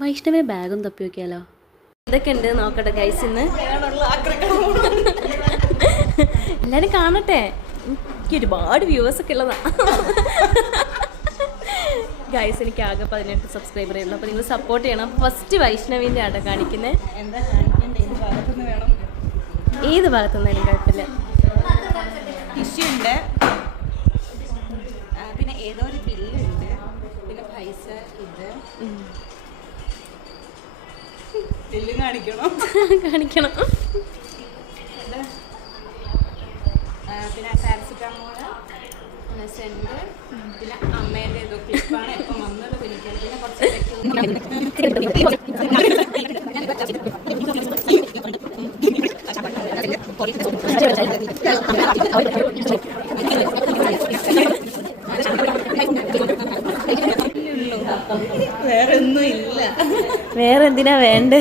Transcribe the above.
വൈഷ്ണവേ ബാഗും തപ്പി നോക്കിയാലോ? ഇതൊക്കെ ഉണ്ട് നോക്കട്ടെ ഗൈസ്. ഇന്ന് എല്ലാവരും കാണട്ടെ, എനിക്ക് ഒരുപാട് വ്യൂവേഴ്സൊക്കെ ഉള്ളതാണ് ഗൈസ്. എനിക്ക് ആകെ 18 സബ്സ്ക്രൈബർ ഉള്ളൂ. അപ്പോൾ നിങ്ങൾ സപ്പോർട്ട് ചെയ്യണം. ഫസ്റ്റ് വൈഷ്ണവിൻ്റെ ആട്ടോ കാണിക്കുന്നത്. ഏത് ഭാഗത്തുനിന്നാലും കുഴപ്പമില്ല. ടിഷ്യൂ ഉണ്ട്, പിന്നെ ഏതോ ഒരു ബില്ലുണ്ട്, പിന്നെ പൈസ ഇത് ബില്ല് കാണിക്കണം കാണിക്കണം. പിന്നെ പാരസിറ്റമോള്, പിന്നെ സെന്റ്, പിന്നെ അമ്മേൻ്റെ ഏതോ ക്ലിപ്പാണ് എപ്പം വന്നത് വിളിക്കുന്നത്, പിന്നെ കുറച്ച് വേറെ ഒന്നും ഇല്ല. വേറെ എന്തിനാ വേണ്ടേ?